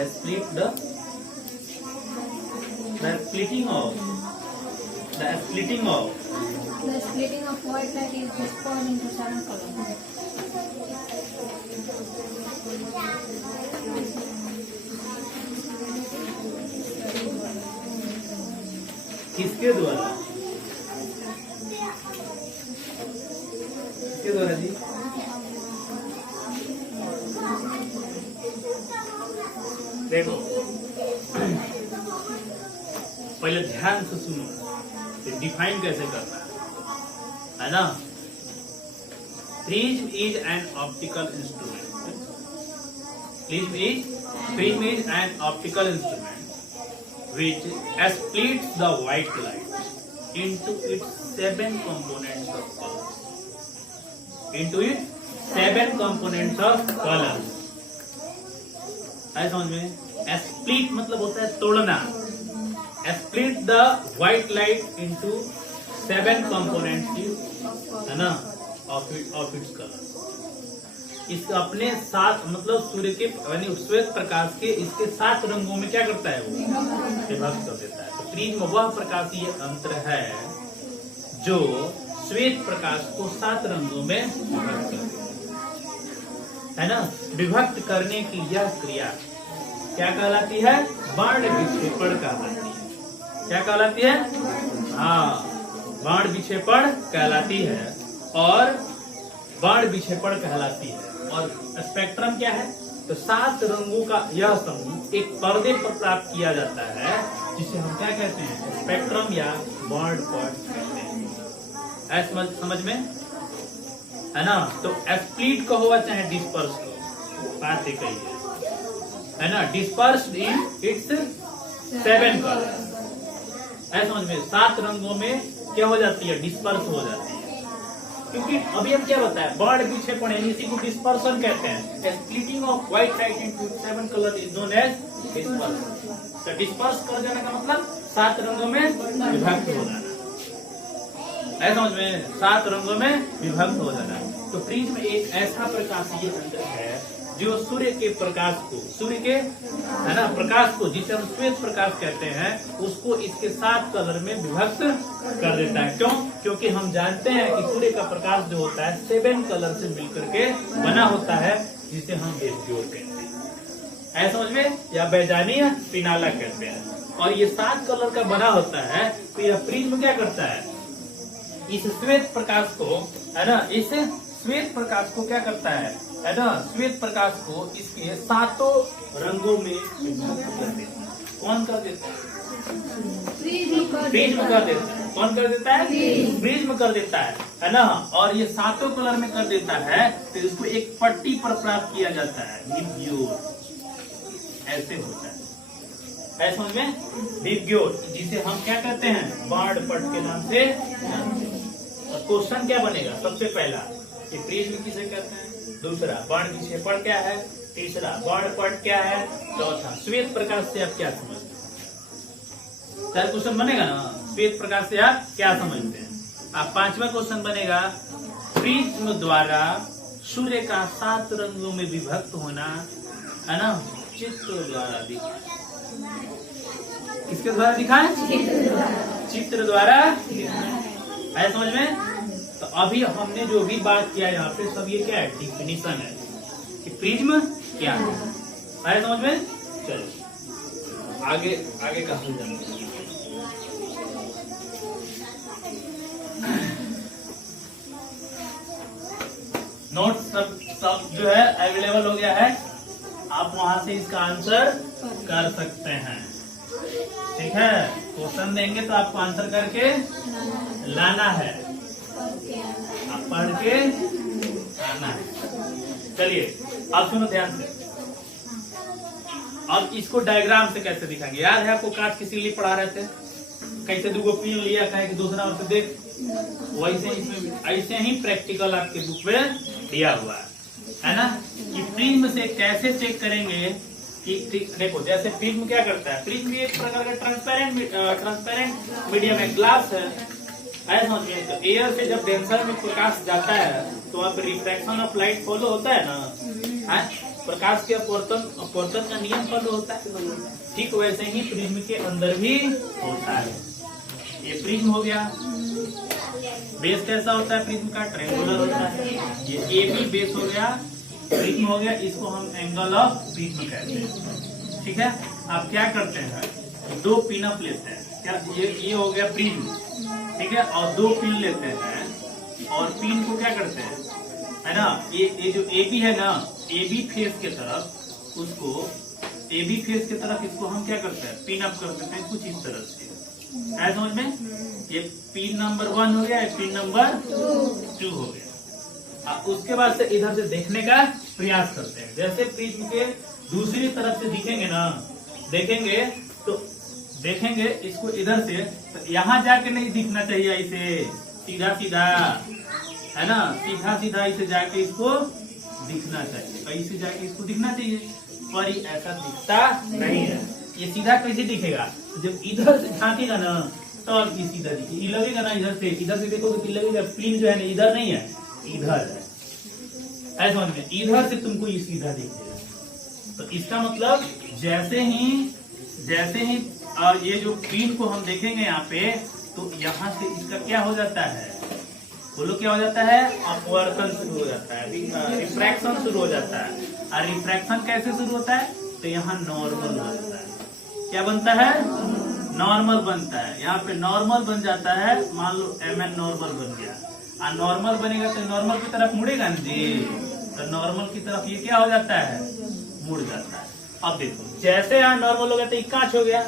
splitting of white light is dispersed into 7 colors. किसके द्वारा? किसके द्वारा जी? देखो पहले ध्यान से सुनो, डिफाइन कैसे करना है ना। Prism is an optical instrument. Prism is an optical instrument which splits the white light into its 7 components of colors. Into its 7 components of colors. है समझ में? Split मतलब होता है तोड़ना। Split the white light into 7 components, है ना, of its colors. इस अपने 7 मतलब सूर्य के यानी श्वेत प्रकाश के इसके 7 रंगों में क्या करता है? वो विभक्त कर देता है। तो प्रिज्म वह प्रकाशीय यंत्र है जो श्वेत प्रकाश को 7 रंगों में विभक्त कर देता है ना। विभक्त करने की यह क्रिया क्या कहलाती है? बर्न विक्षेपण कहलाती है। क्या कहलाती है? बर्न विक्षेपण कहलाती है और बर्न विक्षेपण कहलाती है। और स्पेक्ट्रम क्या है? तो 7 रंगों का यह समूह एक पर्दे पर प्राप्त किया जाता है, जिसे हम क्या कहते हैं, स्पेक्ट्रम या बॉन्ड पॉइंट कहते हैं। ऐसा समझ में है ना। तो स्प्लिट कहो या चाहे डिस्पर्स कहो, बात एक ही है ना। डिस्पर्स्ड इन इट्स 7 कलर, ऐसा समझ में 7 रंगों में क्या हो जाती है, डिस्पर्स हो जाती है। क्योंकि अभी हम क्या बताया, बॉन्ड विक्षेपण इसी को डिस्पर्सन कहते हैं। Splitting of white light into 7 colour is known as dispersion. तो डिस्पर्स कर जाने का मतलब 7 रंगों में विभक्त हो जाना, ऐसा समझ में, 7 रंगों में विभक्त हो जाना। तो प्रिज्म एक ऐसा प्रकाशीय यंत्र है जो सूर्य के प्रकाश को, सूर्य के है ना प्रकाश को, जिसे हम श्वेत प्रकाश कहते हैं, उसको इसके 7 कलर में विभक्त कर देता है। क्यों? क्योंकि हम जानते हैं कि सूर्य का प्रकाश जो होता है 7 कलर से मिलकर के बना होता है, जिसे हम वेवग्योर कहते हैं, ऐसा समझ में, या बैजानी या पिनाला कहते हैं। और ये 7 कलर का बना होता है। तो यह प्रिज्म क्या करता है, इस श्वेत प्रकाश को, है ना, इस श्वेत प्रकाश को क्या करता है ना, श्वेत प्रकाश को इसके 7 रंगों में विभक्त कर देता है। कौन कर देता है? प्रिज्म कर देता है। कौन कर देता है? प्रिज्म कर देता है ना। और ये 7 कलर में कर देता है, तो इसको एक पट्टी पर प्राप्त किया जाता है, विबग्योर, ऐसे होता है, ऐसा समझ में, विबग्योर, जिसे हम क्या कहते हैं, बाण पट के नाम से जानते हैं। और क्वेश्चन क्या बनेगा, सबसे पहला कि प्रिज्म किसे कहते हैं, दूसरा बाण विक्षेपण क्या है, तीसरा बाण पट क्या है, चौथा श्वेत प्रकाश से आप क्या समझते हैं। 4 क्वेश्चन बनेगा ना, श्वेत प्रकाश से आप क्या समझते हैं। अब 5वां क्वेश्चन बनेगा, प्रिज्म द्वारा सूर्य का 7 रंगों में विभक्त होना, है ना, चित्र द्वारा दिखा। किसके द्वारा दिखा है? चित्र द्वारा, है समझ में। तो अभी हमने जो भी बात किया यहाँ पे, सब ये क्या है, डिफिनीशन है कि प्रिज्म क्या है समझ में। चलो आगे आगे का हो जाए। नोट सब जो है अवेलेबल हो गया है, आप वहां से इसका आंसर कर सकते हैं, ठीक है। क्वेश्चन देंगे तो आपको आंसर करके लाना है, आप पढ़ के आना है। चलिए अब सुनो ध्यान से। अब इसको डायग्राम से कैसे दिखाएंगे, याद है आपको कांच की सिल्ली पढ़ा रहे थे, कैसे 2 पिन लिया, कहे कि दूसरा और से देख, वैसे इसमें ऐसे ही प्रैक्टिकल आपके बुक में दिया हुआ है ना, कि प्रिज्म से कैसे चेक करेंगे कि देखो, जैसे प्रिज्म क्या करता है, प्रिज्म भी एक प्रकार का ट्रांसपेरेंट मीडियम है, ग्लास है, ऐसा समझिए। तो एयर से जब डेंसर में प्रकाश जाता है तो वहाँ पे रिफ्रैक्शन ऑफ लाइट फॉलो होता है ना, प्रकाश के अपवर्तन का नियम फॉलो होता है, ठीक वैसे ही प्रिज्म के अंदर भी होता है। ये प्रिज्म हो गया, बेस कैसा होता है प्रिज्म का, ट्रायंगुलर होता है। ये ए बी बेस हो गया, प्रिज्म हो गया, इसको हम एंगल ऑफ प्रिज्म कहते हैं, ठीक है। आप क्या करते हैं, 2 पिन अप लेते हैं, क्या ये हो गया प्रिज्म, ठीक है, और 2 पिन लेते हैं और पिन को क्या करते हैं, है ना, ये जो ए बी है ना, ए बी फेस के तरफ, उसको ए बी फेस के तरफ इसको हम क्या करते हैं, पिन अप कर देते हैं कुछ इस तरह से, है समझ में। ये पिन नंबर 1 हो गया, पिन नंबर 2 हो गया। उसके बाद से इधर से देखने का प्रयास करते हैं, जैसे प्रिज्म के दूसरी तरफ से दिखेंगे ना, देखेंगे तो देखेंगे इसको इधर से, तो यहाँ जाके नहीं दिखना चाहिए, ऐसे सीधा सीधा, है ना, सीधा सीधा ऐसे जाके इसको दिखना चाहिए, ऐसे जाके इसको दिखना चाहिए, पर ये ऐसा दिखता नहीं है। ये सीधा कैसे दिखेगा, जब इधर से झांकेगा ना तब ये सीधा दिखेगा, ये लगेगा ना इधर से देखोगे तो लगेगा पिन जो है ना इधर नहीं है, इधर है, ऐसा समझ में, इधर से तुमको ये सीधा दिखेगा। तो इसका मतलब जैसे ही ये जो पिन को हम देखेंगे यहाँ पे, तो यहाँ से इसका क्या हो जाता है, बोलो क्या हो जाता है, अपवर्तन शुरू हो जाता है, रिफ्रैक्शन शुरू हो जाता है। और रिफ्रैक्शन कैसे शुरू होता है, तो यहाँ नॉर्मल बनता है, क्या बनता है, नॉर्मल बनता है। यहाँ पे नॉर्मल बन जाता है, मान लो MN नॉर्मल बन गया, और नॉर्मल बनेगा तो नॉर्मल की तरफ मुड़ेगा ना जी, तो नॉर्मल की तरफ ये क्या हो जाता है, मुड़ जाता है। अब देखो जैसे यहाँ नॉर्मल हो गया तो कांच हो गया,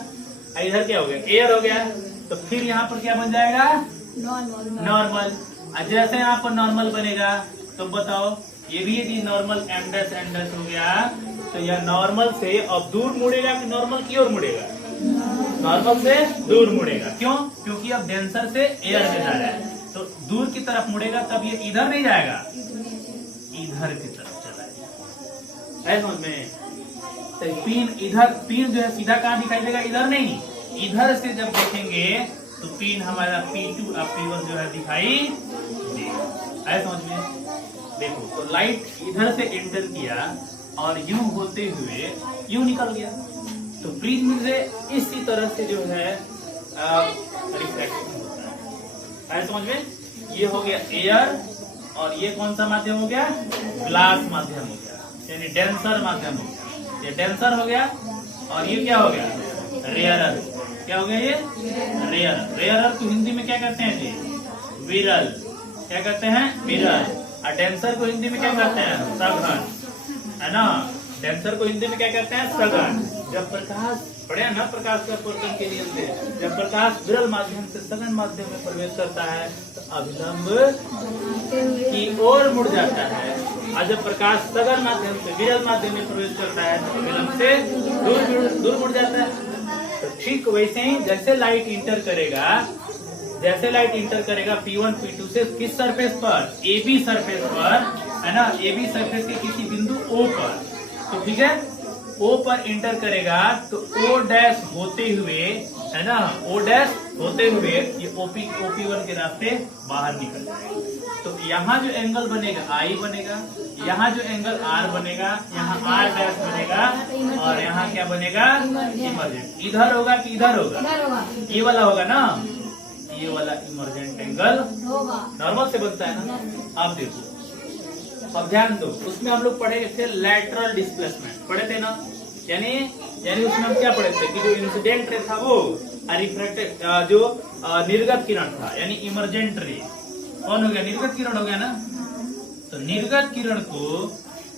इधर क्या हो गया, एयर हो गया, तो फिर यहाँ पर क्या बन जाएगा, नॉर्मल। जैसे यहाँ पर नॉर्मल बनेगा तो बताओ ये भी यदि normal M dash N dash हो गया तो यह नॉर्मल से अब दूर मुड़ेगा कि नॉर्मल की ओर मुड़ेगा, नॉर्मल से दूर मुड़ेगा। क्यों? क्योंकि अब डेंसर से एयर में जा रहा है तो दूर की तरफ मुड़ेगा, तब ये इधर नहीं जाएगा, इधर की तरफ चला जाएगा। है समझ में? तो पिन इधर, पिन जो है सीधा कहाँ दिखाई देगा, इधर नहीं, इधर से जब देखेंगे तो पिन हमारा P2 और P1 जो है दिखाई देगा। है समझ में? देखो तो लाइट इधर से एंटर किया और यूं होते हुए यूं निकल गया, तो प्रिज्म से इसी तरह से जो है रिफ्रैक्शन होता है। समझ में? ये हो गया एयर और ये कौन सा माध्यम हो गया, ग्लास माध्यम हो गया, यानी डेंसर माध्यम हो गया। ये डेंसर हो गया और ये क्या हो गया, रेयरर। क्या हो गया ये, रेयरर। रेयरर को हिंदी में क्या कहते हैं जी, विरल। क्या कहते हैं, विरल। और डेंसर को हिंदी में क्या कहते हैं, सघन, है ना। डेंसर को हिंदी में क्या कहते हैं, सघन। जब प्रकाश पढ़े ना, प्रकाश का अपवर्तन के नियम से, जब प्रकाश विरल माध्यम से सघन माध्यम में प्रवेश करता है तो अभिलंब की ओर मुड़ जाता है, और जब प्रकाश सघन माध्यम से विरल माध्यम में प्रवेश करता है तो अभिलंब से दूर मुड़ जाता है। तो ठीक वैसे ही जैसे लाइट इंटर करेगा, जैसे लाइट इंटर करेगा P1 P2 से किस सरफेस पर, AB सरफेस पर, है ना, AB सरफेस के किसी बिंदु O पर, तो ठीक है, O पर इंटर करेगा तो O डैश होते हुए, है ना, O डैश होते हुए ये OP1 के रास्ते बाहर निकल जाएगा। तो यहाँ जो एंगल बनेगा I बनेगा, यहाँ जो एंगल R बनेगा, यहाँ R डैश बनेगा, और यहाँ क्या बनेगा, इमर्जेंट। इधर होगा कि इधर होगा, ये वाला होगा ना, ये वाला इमर्जेंट एंगल नॉर्मल से बनता है ना। आप देखो, अब ध्यान दो, उसमें हम लोग पढ़े थे लैटरल डिस्प्लेसमेंट, पढ़े थे ना, यानी उसमें हम क्या पढ़े थे कि जो इंसिडेंट रे था वो रिफ्रैक्टेड, जो निर्गत किरण था, यानी इमर्जेंट रे कौन हो गया, निर्गत किरण हो गया ना। तो निर्गत किरण को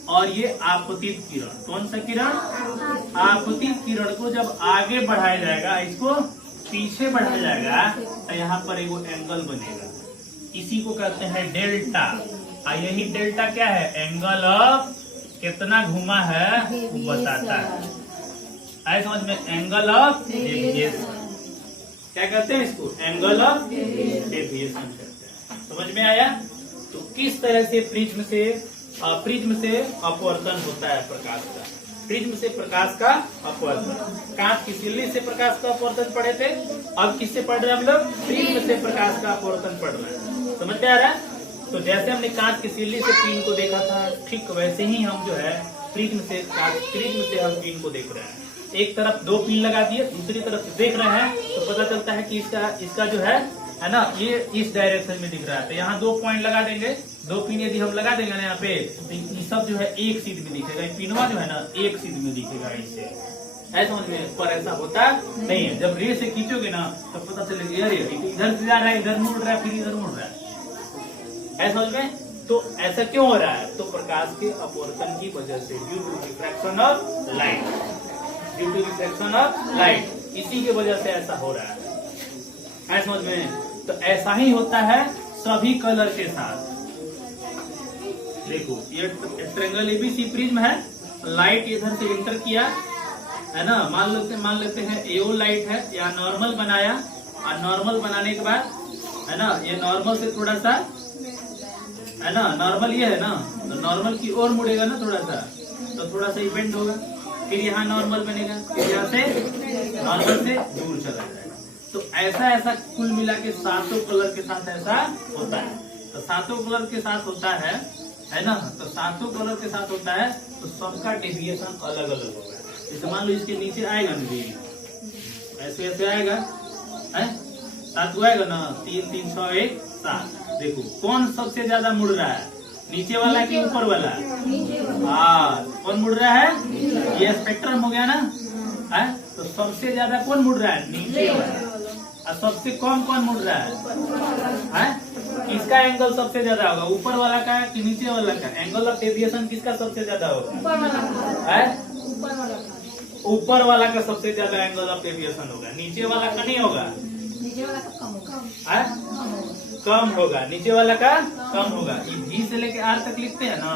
और ये आपतित किरण, कौन सा किरण, आपतित किरण को जब आगे बढ़ाया जाएगा, इसको पीछे बढ़ाया जाएगा तो यहाँ पर एक एंगल बनेगा, इसी को कहते हैं डेल्टा। और यही डेल्टा क्या है, एंगल ऑफ कितना घुमा है वो बताता है। आए समझ में, एंगल ऑफ डेविएशन क्या कहते हैं इसको, एंगल ऑफ डेविएशन कहते हैं। समझ में आया? तो किस तरह से प्रिज्म से अपवर्तन होता है प्रकाश का, प्रिज्म से प्रकाश का अपवर्तन। कांच की सिल्ली से प्रकाश का अपवर्तन पढ़े थे, अब किससे पढ़ रहे हैं हम लोग, प्रिज्म से प्रकाश का अपवर्तन पढ़ रहे हैं। समझ में आ रहा है? तो जैसे हमने कांच की सिल्ली से पिन को देखा था, ठीक वैसे ही हम जो है प्रिज्म से हम पिन को देख रहे हैं। एक तरफ दो पिन लगा दिए, दूसरी तरफ देख रहे हैं तो पता चलता है कि इसका जो है ना, ये इस डायरेक्शन में दिख रहा है। तो यहाँ 2 पॉइंट लगा देंगे, 2 पिन यदि हम लगा देंगे ना यहाँ पे, तो ये सब जो है एक सीध में दिखेगा, पिनवा जो है ना एक सीध में दिखेगा इससे। ऐसा समझ में? पर ऐसा होता नहीं है। जब रे से खींचोगे ना तो पता चलेगा यार इधर से जा रहा है, इधर मुड़ रहा है, फिर इधर मुड़ रहा है। ऐसा समझ में? तो ऐसा क्यों हो रहा है? तो प्रकाश के अपवर्तन की वजह से, due to refraction of light, due to refraction of light, इसी की वजह से ऐसा हो रहा है। ऐसा समझ में? तो ऐसा ही होता है सभी कलर के साथ। देखो ये ट्रायंगल एबीसी प्रिज्म है, लाइट इधर से एंटर किया, है ना, मान लेते हैं एओ लाइट है, या नॉर्मल बनाया, और नॉर्मल बनाने के बाद, है ना, ये नॉर्मल से थोड़ा सा, है ना, नॉर्मल ये है ना, तो नॉर्मल की ओर मुड़ेगा ना थोड़ा सा, तो थोड़ा सा इवेंट होगा, फिर यहाँ नॉर्मल बनेगा, फिर यहाँ से नॉर्मल से दूर चला जाएगा। तो ऐसा कुल मिला के 7 कलर के साथ ऐसा होता है। तो 7 कलर के साथ होता है ना, तो 7 कलर के साथ होता है, तो सबका डेविएशन अलग अलग होगा। जैसे मान लो इसके नीचे आएगा ना जी, ऐसे आएगा, है 7 आएगा ना, 3 3 6 1 7। देखो कौन सबसे ज्यादा मुड़ रहा है, नीचे वाला कि ऊपर वाला? हाँ, कौन मुड़ रहा है, ये स्पेक्ट्रम हो गया ना, है, तो सबसे ज्यादा कौन मुड़ रहा है, नीचे वाला। और सबसे कम कौन मुड़ रहा है? किसका एंगल सबसे ज्यादा होगा, ऊपर वाला का कि नीचे वाला का? एंगल ऑफ डेविएशन किसका सबसे ज्यादा होगा, है ऊपर वाला का, ऊपर वाला का सबसे ज्यादा एंगल ऑफ डेविएशन होगा, नीचे वाला का नहीं होगा। नीचे वाला का कम होगा, है? कम होगा, नीचे वाला का कम होगा। ये भी से लेके आर तक लिखते हैं ना,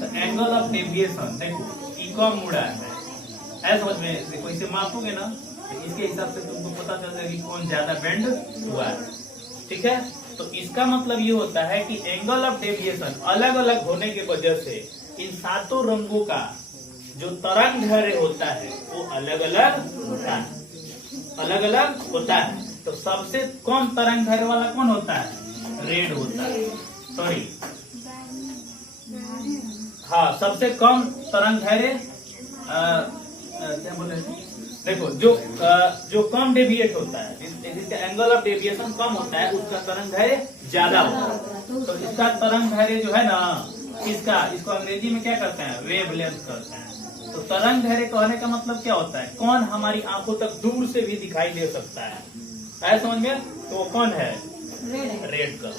तो एंगल ऑफ डेविएशन देखो ई कम मुड़ा है, ऐसा समझ में। देखो इसे मापोगे ना तो इसके हिसाब से तुमको पता चल जाएगा कि कौन ज्यादा बेंड हुआ है, ठीक है। तो इसका मतलब ये होता है कि एंगल ऑफ डेविएशन अलग अलग होने की वजह से इन सातों रंगों का जो तरंग दैर्घ्य होता है वो अलग अलग होता है, अलग अलग होता है। तो सबसे कम तरंग दैर्घ्य वाला कौन होता है? रेड होता है, सॉरी हाँ, सबसे कम तरंग दैर्घ्य क्या बोल रहे थे? देखो जो कम डेविएट होता है, जिसका एंगल ऑफ डेविएशन कम होता है उसका तरंग दैर्घ्य ज्यादा होता है। तो इसका तरंग दैर्घ्य जो है ना, इसको अंग्रेजी में क्या करते हैं? वेव लेंथ करते हैं। तो तरंग दैर्घ्य कहने का मतलब क्या होता है? कौन हमारी आंखों तक दूर से भी दिखाई दे सकता है, ऐसा समझ में। तो वो कौन है? रेड कलर,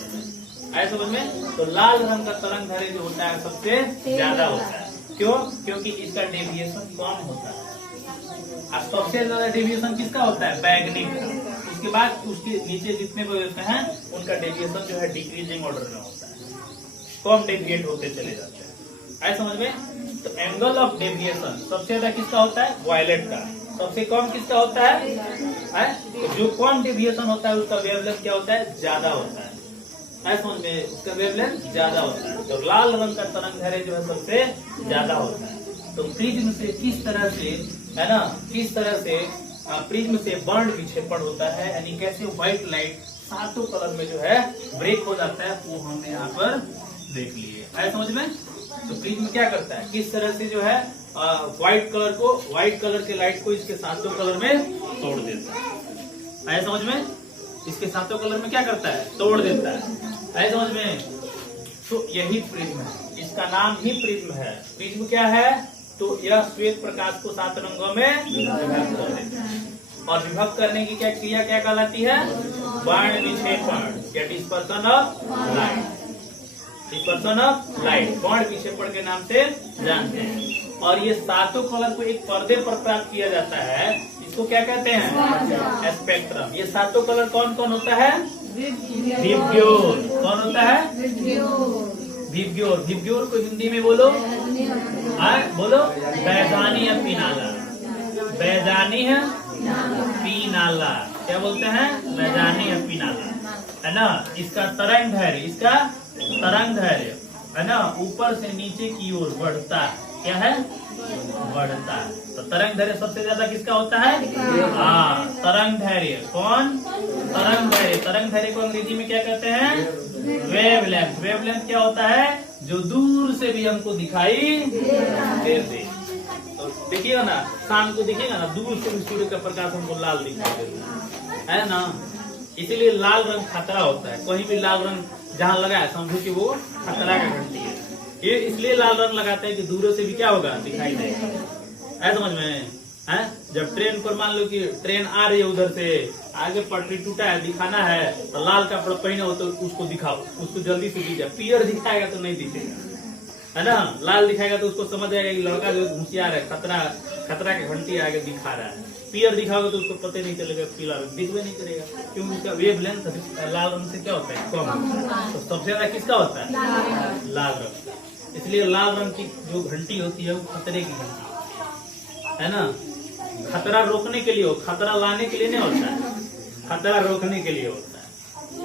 ऐसा समझ में। तो लाल रंग का तरंग दैर्घ्य जो होता है सबसे ज्यादा होता है। क्यों? क्योंकि इसका डेविएशन कम होता है। और सबसे ज्यादा डेविएशन किसका होता है? बैगनी का। उसके बाद उसके नीचे जितने भी होते हैं उनका डेविएशन जो है डिक्रीजिंग ऑर्डर में होता है, कम डेविएट होते चले जाते हैं, ऐसा समझ में। तो एंगल ऑफ डेविएशन सबसे ज्यादा किसका होता है? वायलेट का। सबसे कम किसका होता है? तो जो कम डेविएशन होता है उसका वेवलेंथ क्या होता है? ज्यादा होता है, ऐसा समझ में। उसका वेवलेंथ ज्यादा होता है। तो लाल रंग का तरंग दैर्घ्य जो है सबसे ज्यादा होता है। तो प्रिज्म से किस तरह से, है ना, किस तरह से प्रिज्म से बर्न विक्षेपण होता है, यानी कैसे व्हाइट लाइट सातों कलर में जो है ब्रेक हो जाता है, वो हमने यहाँ पर देख लिए, है समझ में। तो प्रिज्म क्या करता है, किस तरह से जो है व्हाइट कलर के लाइट को इसके सातों कलर में तोड़ देता है समझ में। इसके सातों कलर में क्या करता है? तोड़ देता है समझ में। तो यही प्रिज्म है, इसका नाम ही प्रिज्म है। प्रिज्म क्या है? तो यह श्वेत प्रकाश को 7 रंगों में विभक्त कर देता है। और विभक्त करने की क्या क्रिया क्या कहलाती है? बर्न विक्षेपण या dispersion of light, dispersion of light burn विक्षेपण के नाम से जानते हैं। और ये सातों कलर को एक पर्दे पर प्राप्त किया जाता है, इसको क्या कहते हैं? स्पेक्ट्रम। ये सातों कलर कौन कौन होता है? विब्ग्योर। कौन होता है? विब्ग्योर। विब्ग्योर को हिंदी में बोलो, बोलो बैजानी या पीनाला। बैजानी है पीनाला, क्या बोलते हैं? बैजानी या पीनाला, है ना। इसका तरंग दैर्घ्य है ना ऊपर से नीचे की ओर बढ़ता है। क्या है? बढ़ता है। तो तरंग दैर्घ्य सबसे ज्यादा किसका होता है? हाँ, तरंग दैर्घ्य। कौन? तरंग दैर्घ्य को अंग्रेजी में क्या कहते हैं? वेवलेंथ। वेवलेंथ क्या होता है? जो दूर से भी हमको दिखाई दे। तो देखिएगा ना, शाम को देखिएगा ना, दूर से भी सूर्य का प्रकाश हमको लाल दिखाई देता है ना। इसीलिए लाल रंग खतरा होता है। कहीं भी लाल रंग जहाँ लगा है समझो कि वो खतरा का घंटी है। ये इसलिए लाल रंग लगाते हैं कि दूर से भी क्या होगा? दिखाई देगा, है समझ में। है जब ट्रेन पर मान लो कि ट्रेन आ रही है, उधर से आगे पटरी टूटा है, दिखाना है, तो लाल कपड़ा पहने हो तो उसको दिखाओ, उसको जल्दी से दिखाओ। पियर दिखाएगा तो नहीं दिखेगा, है ना। लाल दिखाएगा तो उसको समझ आएगा कि लड़का जो होशियार है, खतरा के घंटी आगे दिखा रहा है। पियर दिखाओगे तो उसको पता नहीं चलेगा, पीला दिखवे नहीं करेगा, क्योंकि उसका वेव लेंथ लाल रंग से क्या होता है? कम। तो सबसे ज्यादा किसका होता है? लाल रंग। इसलिए लाल रंग की जो घंटी होती है वो खतरे की घंटी है ना। खतरा रोकने के लिए हो, खतरा लाने के लिए नहीं होता है, खतरा रोकने के लिए होता है,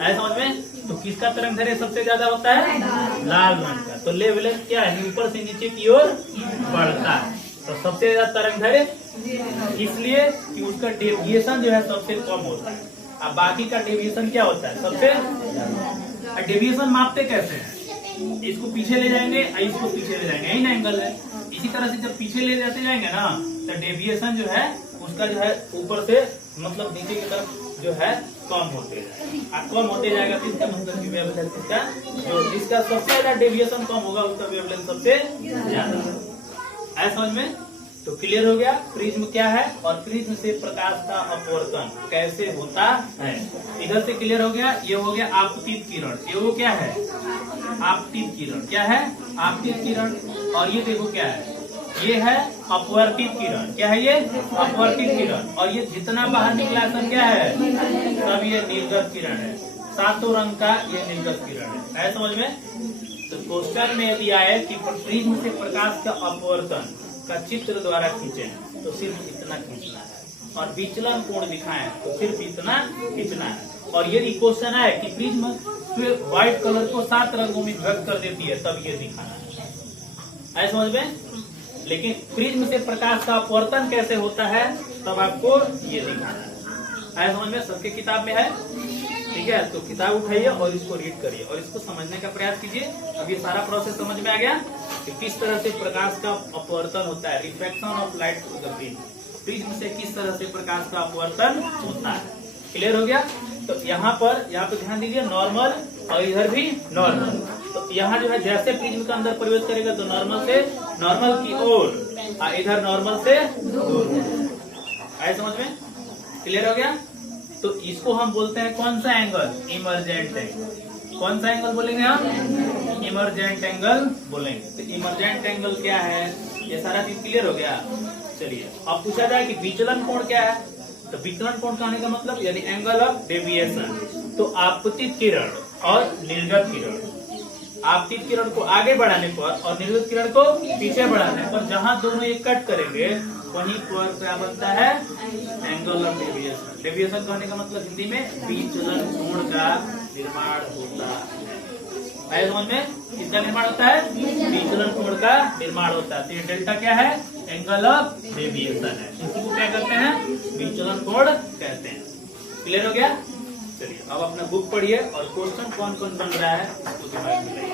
ऐसा समझ में। तो किसका तरंग दैर्घ्य सबसे ज्यादा होता है? लाल रंग का। तो वेवलेंथ क्या है? ऊपर से नीचे की ओर बढ़ता है। तो सबसे ज्यादा तरंग दैर्घ्य इसलिए कि उसका डेविएशन जो है सबसे कम होता है। अब बाकी का डेविएशन क्या होता है? सबसे। डेविएशन मापते कैसे हैं? इसको पीछे ले जाएंगे, इसको पीछे ले जाएंगे, यही ना एंगल है। इसी तरह से जब पीछे ले जाते जाएंगे ना, तो डेविएशन जो है उसका जो है ऊपर से मतलब नीचे की तरफ जो है कम होते जाएगा। कम होते जाएगा तो इसका मतलब कि वेवलेंथ इसका जो जिसका सबसे ज्यादा डेविएशन कम होगा उसका वेवलेंथ सबसे ज्यादा। ऐसा समझ में। तो क्लियर हो गया प्रिज्म क्या है और प्रिज्म से प्रकाश का अपवर्तन कैसे होता है। इधर से क्लियर हो गया। ये हो गया आपतित किरण। ये वो क्या है? आपतित किरण। क्या है? आपतित किरण। और ये देखो क्या है? ये है अपवर्तित किरण। क्या है ये? अपवर्तित किरण। और ये जितना बाहर निकला सब क्या है? सब ये निर्गत किरण है। सातों रंग का ये निर्गत किरण है। समझ में? तो क्वेश्चन में यदि आए कि प्रिज्म से प्रकाश का अपवर्तन का चित्र द्वारा खींचे तो सिर्फ इतना खींचना है, और विचलन कोण दिखाएं तो सिर्फ इतना खींचना है। और यदि क्वेश्चन आए कि प्रिज्म व्हाइट कलर को 7 रंगों में विभक्त कर देती है, तब ये दिखाना है। समझ में? लेकिन प्रिज्म से प्रकाश का अपवर्तन कैसे होता है, तब आपको ये दिखाना है। समझ में? सबके किताब में है, ठीक है? तो किताब उठाइए और इसको रीड करिए और इसको समझने का प्रयास कीजिए। अब ये सारा प्रोसेस समझ में आ गया कि किस तरह से प्रकाश का अपवर्तन होता है, reflection of light through the prism. Prism से किस तरह से प्रकाश का अपवर्तन होता है। क्लियर हो गया? तो यहाँ पर ध्यान दीजिए, नॉर्मल और इधर भी नॉर्मल। तो यहाँ जो है जैसे प्रिज्म का अंदर प्रवेश करेगा तो नॉर्मल की ओर, इधर नॉर्मल से दूर। आए समझ में? क्लियर हो गया? तो इसको हम बोलते हैं कौन सा एंगल? Emergent angle. कौन सा एंगल बोलेंगे हम? इमर्जेंट एंगल बोलेंगे। तो इमर्जेंट एंगल क्या है, ये सारा चीज क्लियर हो गया। चलिए अब पूछा जाए कि विचलन कोण क्या है, तो विचलन कोण कहने का मतलब यानी एंगल ऑफ डेविएशन। तो आपतित किरण और निर्गत किरण, आपतित किरण को आगे बढ़ाने पर और निर्गत किरण को पीछे बढ़ाने पर जहां दोनों ये कट करेंगे वहीं पर क्या बनता है? Angle of deviation. डेविएशन कहने का मतलब हिंदी में विचलन कोण का निर्माण होता है। समझ में? किसका निर्माण होता है? विचलन कोण का निर्माण होता है। तो ये डेल्टा क्या है? एंगल ऑफ डेविएशन है। इसको क्या कहते हैं? विचलन कोण कहते हैं। क्लियर हो गया? चलिए अब अपना बुक पढ़िए और क्वेश्चन कौन कौन बन रहा है इसको दिमाग में लाइए।